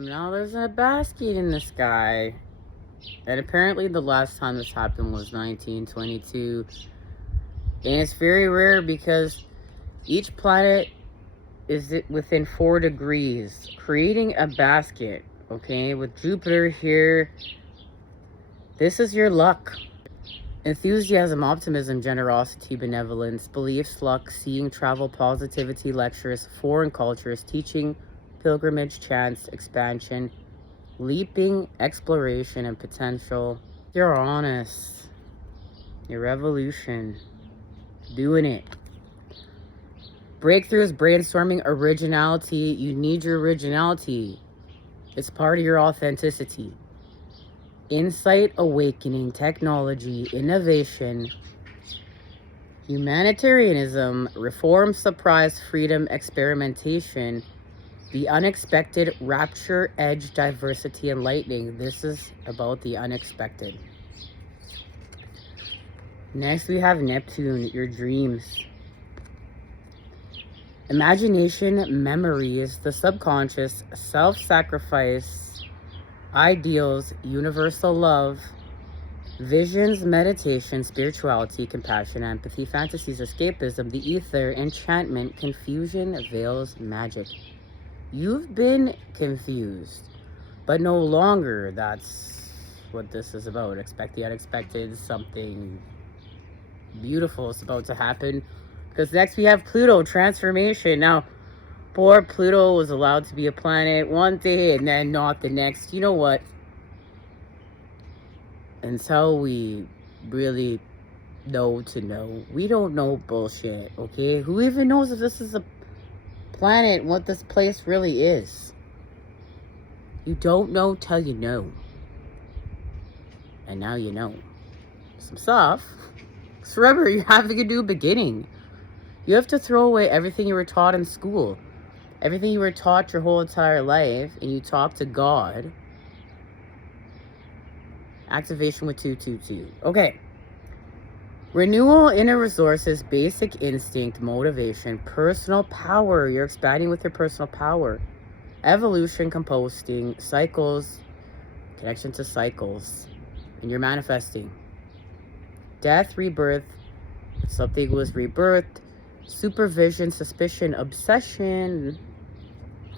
Now there's a basket in the sky. And apparently the last time this happened was 1922. And it's very rare because each planet is within 4 degrees, creating a basket, okay? With Jupiter here, this is your luck. Enthusiasm, optimism, generosity, benevolence, beliefs, luck, seeing, travel, positivity, lectures, foreign cultures, teaching, pilgrimage, chance, expansion, leaping, exploration, and potential. You're honest. Your revolution. Doing it. Breakthroughs, brainstorming, originality. You need your originality. It's part of your authenticity. Insight, awakening, technology, innovation, humanitarianism, reform, surprise, freedom, experimentation, the unexpected, rapture, edge, diversity, and lightning. This is about the unexpected. Next, we have Neptune, your dreams. Imagination, memories, the subconscious, self-sacrifice, ideals, universal love, visions, meditation, spirituality, compassion, empathy, fantasies, escapism, the ether, enchantment, confusion, veils, magic. You've been confused, but no longer. That's what this is about. Expect the unexpected. Something beautiful is about to happen. Because next we have Pluto, transformation. Now, poor Pluto was allowed to be a planet one day and then not the next. You know what? Until we really know to know. We don't know bullshit, okay? Who even knows if this is a planet, what this place really is? You don't know till you know. And now you know. Some stuff. So remember, you're having a new beginning. You have to throw away everything you were taught in school. Everything you were taught your whole entire life, and you talk to God. Activation with 222. Okay. Renewal, inner resources, basic instinct, motivation, personal power. You're expanding with your personal power. Evolution, composting, cycles, connection to cycles. And you're manifesting. Death, rebirth. Something was rebirthed. Supervision, suspicion, obsession.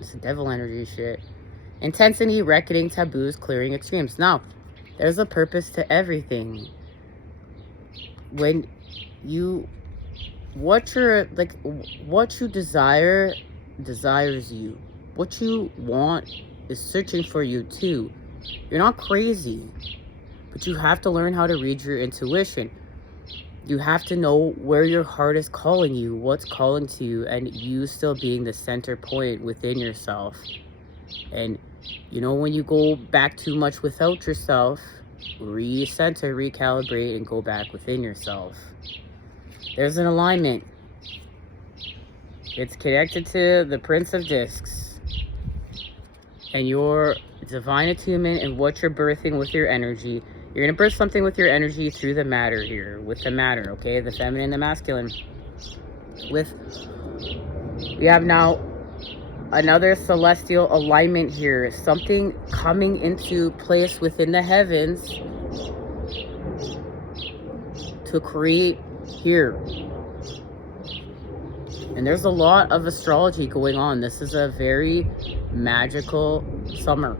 It's the devil energy shit. Intensity, reckoning, taboos, clearing extremes. Now, there's a purpose to everything. When you, what you desire, desires you. What you want is searching for you too. You're not crazy, but you have to learn how to read your intuition. You have to know where your heart is calling you, what's calling to you, and you still being the center point within yourself. And you know, when you go back too much without yourself, recenter, recalibrate, and go back within yourself. There's an alignment. It's connected to the Prince of Discs and your divine attunement and what you're birthing with your energy. You're going to birth something with your energy through the matter here, with the matter, okay? The feminine, the masculine. We have now another celestial alignment here. Something coming into place within the heavens to create here. And there's a lot of astrology going on. This is a very magical summer.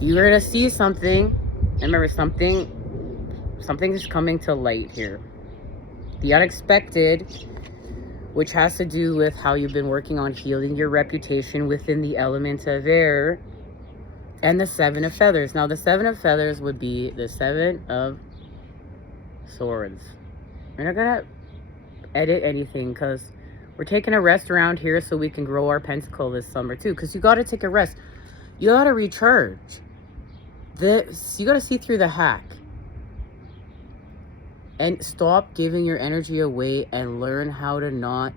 You're going to see something. And remember, something is coming to light here. The unexpected, which has to do with how you've been working on healing your reputation within the element of air, and the 7 of feathers. Now, the 7 of feathers would be the 7 of swords. We're not gonna edit anything because we're taking a rest around here so we can grow our pentacle this summer too. Because you got to take a rest. You got to recharge. You got to see through the hack. And stop giving your energy away and learn how to not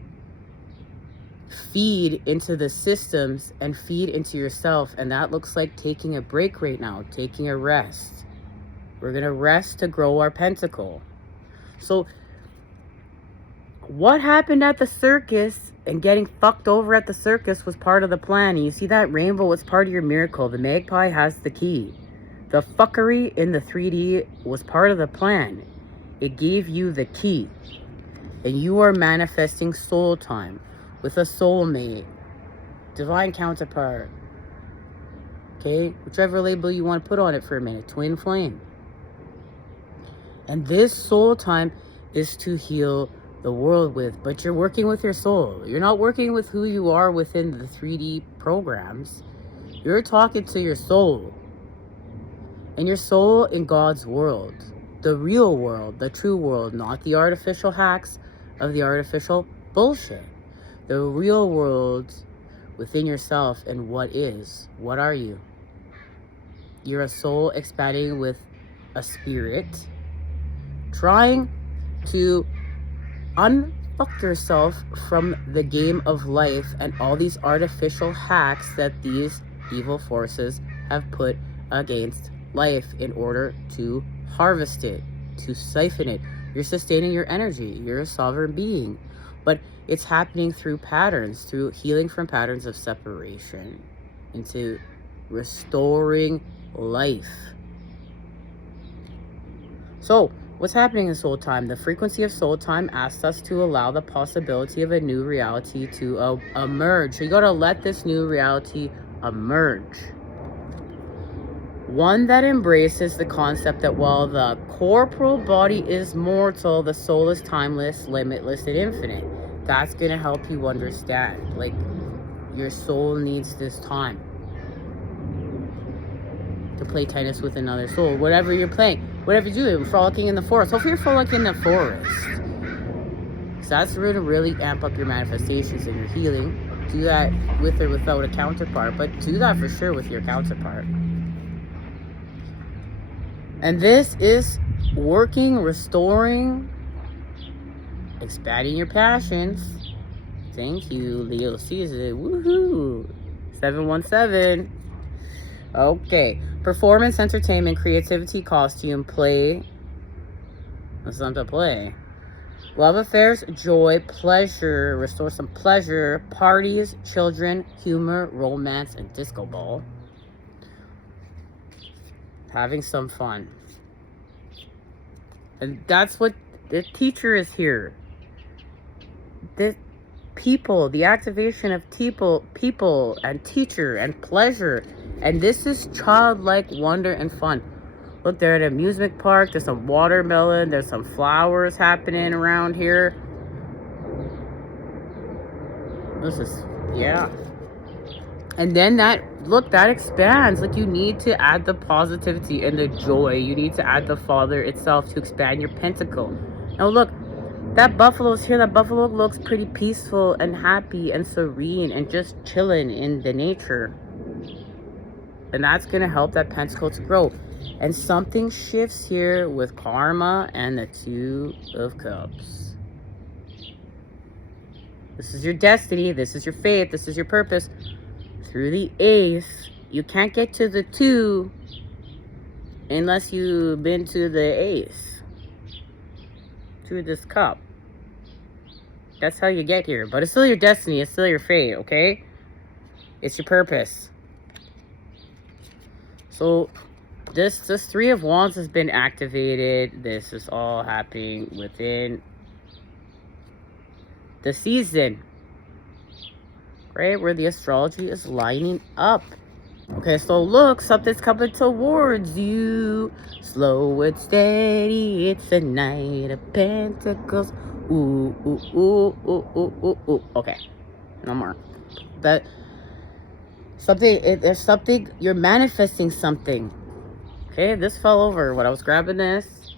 feed into the systems and feed into yourself. And that looks like taking a break right now, taking a rest. We're going to rest to grow our pentacle. So what happened at the circus And getting fucked over at the circus was part of the plan. And you see that rainbow was part of your miracle. The magpie has the key. The fuckery in the 3D was part of the plan. It gave you the key. And you are manifesting soul time with a soulmate, divine counterpart. Okay? Whichever label you want to put on it for a minute. Twin flame. And this soul time is to heal the world with, but you're working with your soul. You're not working with who you are within the 3D programs. You're talking to your soul. And your soul in God's world. The real world, the true world, not the artificial hacks of the artificial bullshit. The real world within yourself and what is. What are you? You're a soul expanding with a spirit, trying to unfuck yourself from the game of life and all these artificial hacks that these evil forces have put against life in order to harvest it, to siphon it. You're sustaining your energy. You're a sovereign being. But it's happening through patterns, through healing from patterns of separation into restoring life. So, what's happening in soul time? The frequency of soul time asks us to allow the possibility of a new reality to emerge. So you got to let this new reality emerge. One that embraces the concept that while the corporal body is mortal, the soul is timeless, limitless, and infinite. That's going to help you understand. Like, your soul needs this time to play tennis with another soul. Whatever you're playing, whatever you're doing, frolicking in the forest. Hopefully you're frolicking in the forest. So that's going to really amp up your manifestations and your healing. Do that with or without a counterpart, but do that for sure with your counterpart. And this is working, restoring, expanding your passions. Thank you, Leo Season. Woohoo! 717. Okay. Performance, entertainment, creativity, costume, play. That's not to play. Love affairs, joy, pleasure, restore some pleasure, parties, children, humor, romance, and disco ball. Having some fun. And that's what the teacher is here. The people, the activation of people and teacher and pleasure. And this is childlike wonder and fun. Look, they're at an amusement park. There's some watermelon. There's some flowers happening around here. This is, yeah. And then that expands. Like, you need to add the positivity and the joy. You need to add the Father itself to expand your pentacle. Now look, that buffalo's here. That buffalo looks pretty peaceful and happy and serene and just chilling in the nature. And that's going to help that pentacle to grow. And something shifts here with karma and the Two of Cups. This is your destiny. This is your fate. This is your purpose. Through the Ace, you can't get to the 2 unless you've been to the Ace. To this cup. That's how you get here. But it's still your destiny. It's still your fate, okay? It's your purpose. So, this 3 of Wands has been activated. This is all happening within the season. Right? Where the astrology is lining up. Okay, so look, something's coming towards you. Slow and steady, it's a Knight of Pentacles. Ooh, ooh, ooh, ooh, ooh, ooh, ooh. Okay, no more. But there's something, you're manifesting something. Okay, this fell over when I was grabbing this.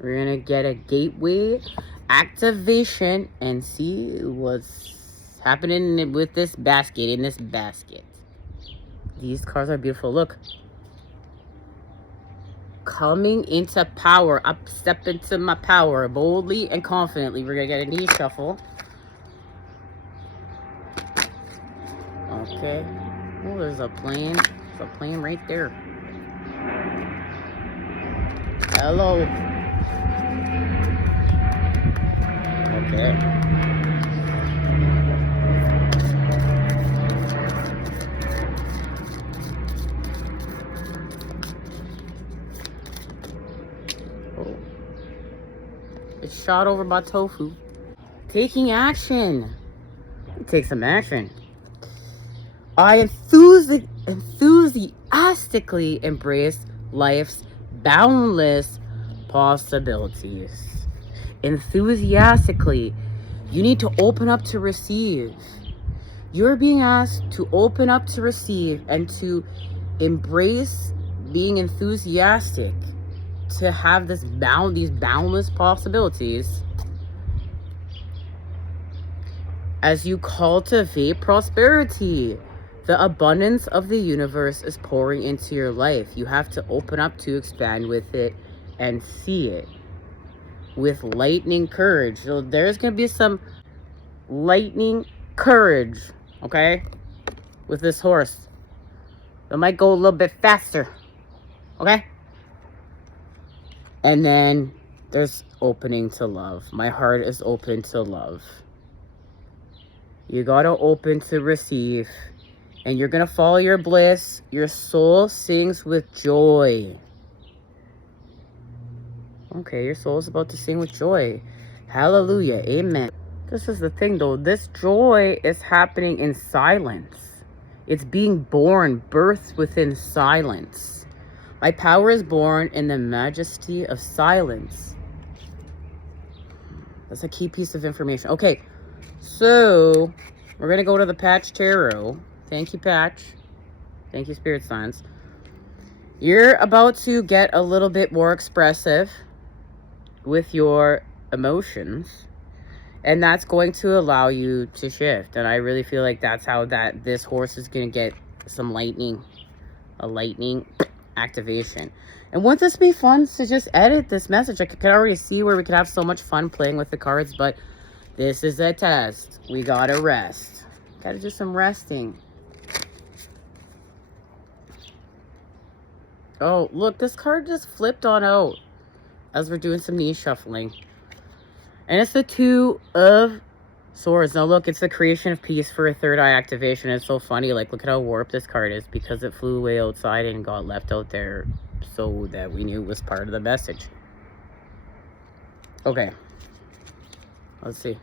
We're gonna get a gateway activation and see what's happening with this basket, in this basket. These cards are beautiful. Look. Coming into power. I step into my power boldly and confidently. We're going to get a knee shuffle. Okay. Oh, there's a plane. There's a plane right there. Hello. Okay. shot over by tofu. Taking action. Take some action. I enthusiastically embrace life's boundless possibilities. Enthusiastically. You need to open up to receive. You're being asked to open up to receive and to embrace being enthusiastic, to have these boundless possibilities as you cultivate prosperity. The abundance of the universe is pouring into your life. You have to open up to expand with it and see it with lightning courage. So there's going to be some lightning courage, okay, with this horse. It might go a little bit faster, okay? And then there's opening to love. My heart is open to love. You gotta open to receive. And you're gonna follow your bliss. Your soul sings with joy. Okay, your soul is about to sing with joy. Hallelujah. Amen. This is the thing though. This joy is happening in silence. It's being born, birthed within silence. My power is born in the majesty of silence. That's a key piece of information. Okay, so we're going to go to the Patch Tarot. Thank you, Patch. Thank you, Spirit Signs. You're about to get a little bit more expressive with your emotions. And that's going to allow you to shift. And I really feel like that's how this horse is going to get some lightning. A lightning activation. And wouldn't this be fun to just edit this message? I could already see where we could have so much fun playing with the cards. But this is a test. We got to rest. Got to do some resting. Oh, look. This card just flipped on out as we're doing some knee shuffling. And it's the Two of Swords. Now look, it's the creation of peace for a third eye activation. It's so funny. Like, look at how warped this card is because it flew away outside and got left out there so that we knew it was part of the message. Okay. Let's see.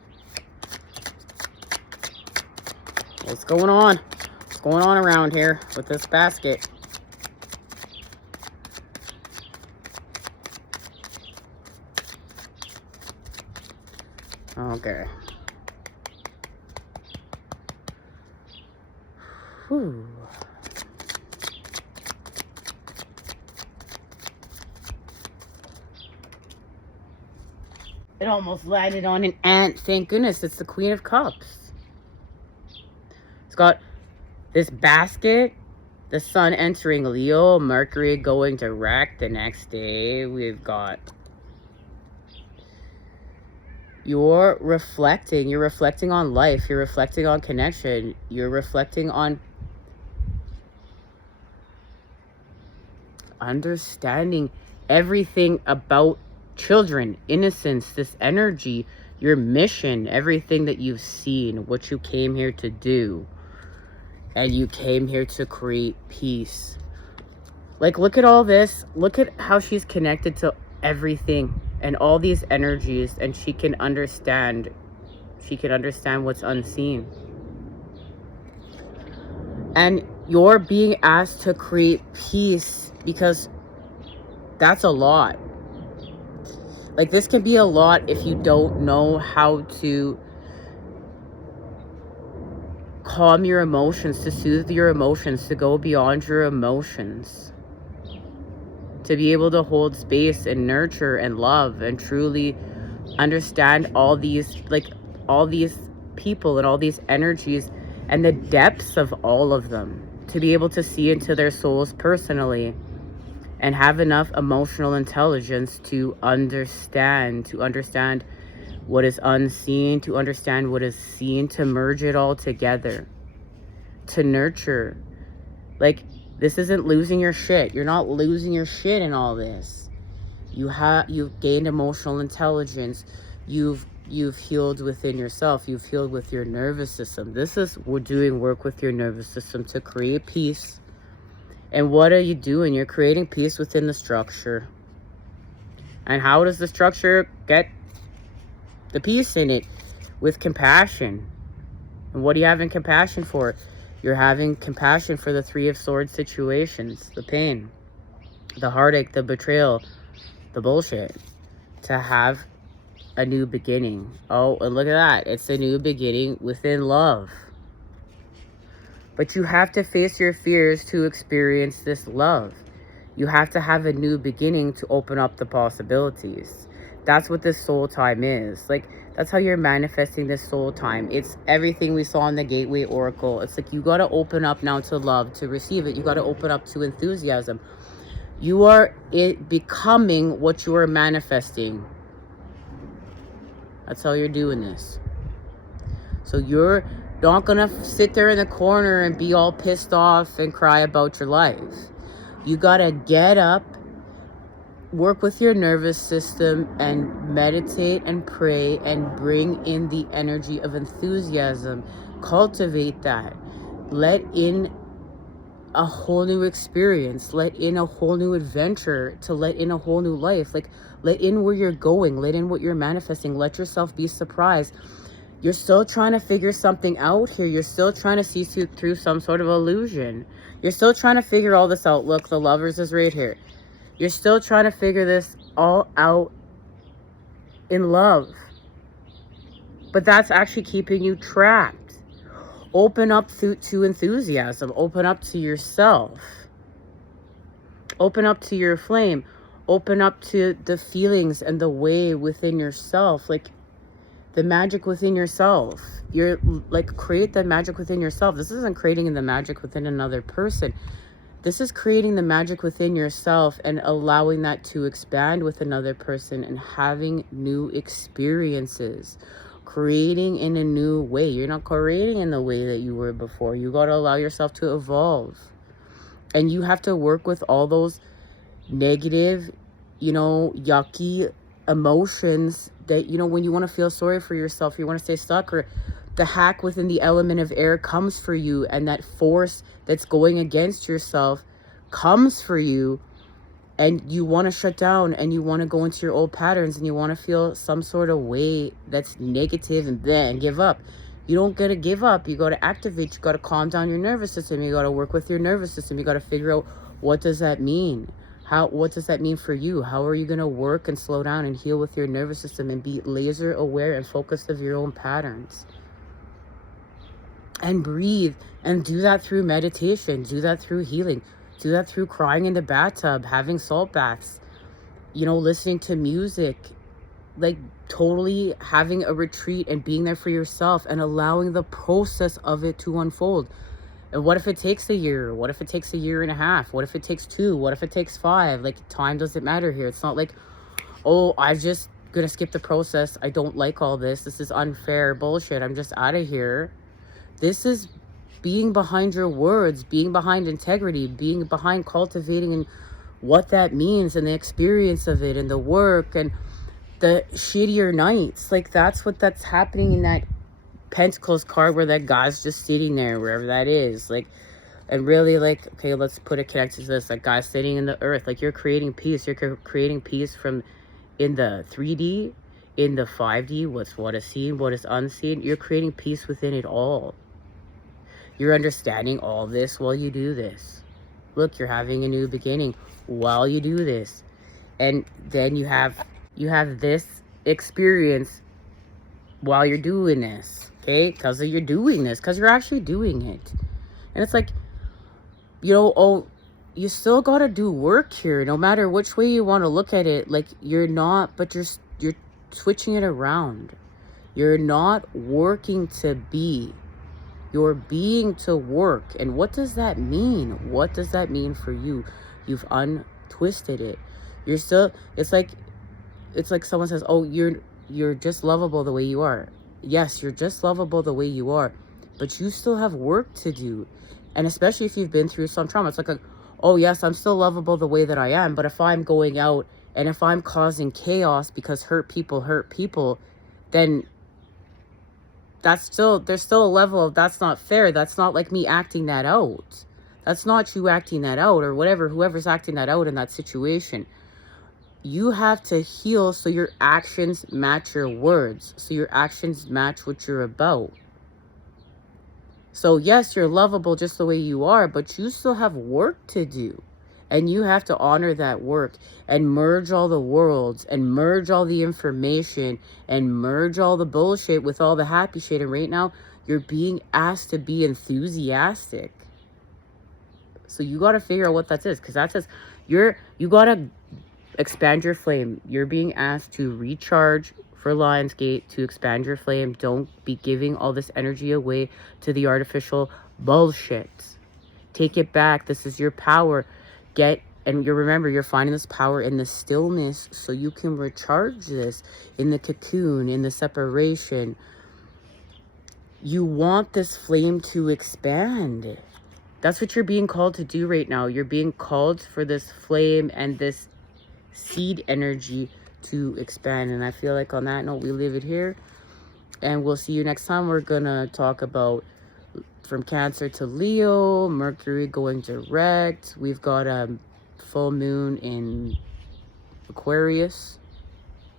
What's going on? What's going on around here with this basket? Okay. Whew. It almost landed on an ant. Thank goodness. It's the Queen of Cups. It's got this basket, the sun entering Leo, Mercury going direct the next day. We've got you're reflecting on life, you're reflecting on connection, you're reflecting on understanding everything about children, innocence, this energy, your mission, everything that you've seen, what you came here to do. And you came here to create peace. Like, look at all this. Look at how she's connected to everything and all these energies, and she can understand what's unseen. And you're being asked to create peace because that's a lot. Like, this can be a lot if you don't know how to calm your emotions, to soothe your emotions, to go beyond your emotions, to be able to hold space and nurture and love and truly understand all these people and all these energies and the depths of all of them, to be able to see into their souls personally and have enough emotional intelligence to understand what is unseen, to understand what is seen, to merge it all together, to nurture. Like, this isn't losing your shit. You're not losing your shit in all this. You've gained emotional intelligence. You've healed within yourself. You've healed with your nervous system. We're doing work with your nervous system to create peace. And what are you doing? You're creating peace within the structure. And how does the structure get the peace in it with compassion. And what are you having compassion for? You're having compassion for the Three of Swords situations, the pain, the heartache, the betrayal, the bullshit. To have a new beginning. Oh, and look at that. It's a new beginning within love. But you have to face your fears to experience this love. You have to have a new beginning to open up the possibilities. That's what this soul time is. Like, that's how you're manifesting this soul time. It's everything we saw in the Gateway Oracle. It's like you got to open up now to love, to receive it. You got to open up to enthusiasm. You are becoming what you are manifesting. That's how you're doing this. So you're not going to sit there in the corner and be all pissed off and cry about your life. You got to get up, work with your nervous system, and meditate and pray and bring in the energy of enthusiasm. Cultivate that. Let in a whole new experience. Let in a whole new adventure, to let in a whole new life. Like, let in where you're going. Let in what you're manifesting. Let yourself be surprised. You're still trying to figure something out here. You're still trying to see through some sort of illusion. You're still trying to figure all this out. Look, the Lovers is right here. You're still trying to figure this all out in love. But that's actually keeping you trapped. Open up to enthusiasm. Open up to yourself. Open up to your flame. Open up to the feelings and the way within yourself. Like, the magic within yourself. You're like, create the magic within yourself. This isn't creating the magic within another person. This is creating the magic within yourself and allowing that to expand with another person and having new experiences. Creating in a new way. You're not creating in the way that you were before. You got to allow yourself to evolve. And you have to work with all those negative, yucky emotions that, when you want to feel sorry for yourself, you want to stay stuck, or the hack within the element of air comes for you, and that force that's going against yourself comes for you, and you want to shut down, and you want to go into your old patterns, and you want to feel some sort of way that's negative, and then give up. You don't got to give up. You got to activate. You got to calm down your nervous system. You got to work with your nervous system. You got to figure out, what does that mean? What does that mean for you? How are you going to work and slow down and heal with your nervous system and be laser aware and focused of your own patterns? And breathe, and do that through meditation. Do that through healing. Do that through crying in the bathtub, having salt baths, listening to music, like totally having a retreat and being there for yourself and allowing the process of it to unfold. And what if it takes a year? What if it takes a year and a half? What if it takes 2? What if it takes 5? Like, time doesn't matter here. It's not like, oh, I'm just gonna skip the process. I don't like all this. This is unfair bullshit. I'm just out of here. This is being behind your words, being behind integrity, being behind cultivating and what that means, and the experience of it, and the work, and the shittier nights. Like, that's happening in that Pentacles card, where that guy's just sitting there, wherever that is. Like, and really, like, okay, let's put it connected to this. Like, guys sitting in the earth. Like, you're creating peace. You're creating peace from in the 3D, in the 5D, what is seen, what is unseen. You're creating peace within it all. You're understanding all this while you do this. Look, you're having a new beginning while you do this. And then you have this experience while you're doing this. Okay? Because you're doing this. Because you're actually doing it. And it's like, you still got to do work here. No matter which way you want to look at it. Like, you're switching it around. You're not working to be. You're being to work. And what does that mean? What does that mean for you? You've untwisted it. You're still, it's like someone says, oh, you're just lovable the way you are. Yes, you're just lovable the way you are, but you still have work to do. And especially if you've been through some trauma, it's like, oh yes, I'm still lovable the way that I am, but if I'm going out and if I'm causing chaos because hurt people, then there's still a level of, that's not fair. That's not like me acting that out. That's not you acting that out, or whatever, whoever's acting that out in that situation. you have to heal so your actions match your words. So your actions match what you're about. So yes, you're lovable just the way you are, but you still have work to do. And you have to honor that work and merge all the worlds and merge all the information and merge all the bullshit with all the happy shit. And right now, you're being asked to be enthusiastic. So you got to figure out what that is, because that says you got to expand your flame. You're being asked to recharge for Lionsgate, to expand your flame. Don't be giving all this energy away to the artificial bullshit. Take it back. This is your power. And you remember, you're finding this power in the stillness, so you can recharge this in the cocoon, in the separation. You want this flame to expand. That's what you're being called to do right now. You're being called for this flame and this seed energy to expand. And I feel like on that note, we leave it here. And we'll see you next time. We're going to talk about from Cancer to Leo, Mercury going direct. We've got a full moon in Aquarius.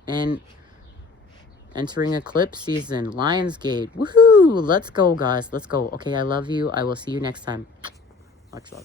And entering eclipse season, Lionsgate. Woohoo! Let's go, guys. Let's go. Okay, I love you. I will see you next time. Much love.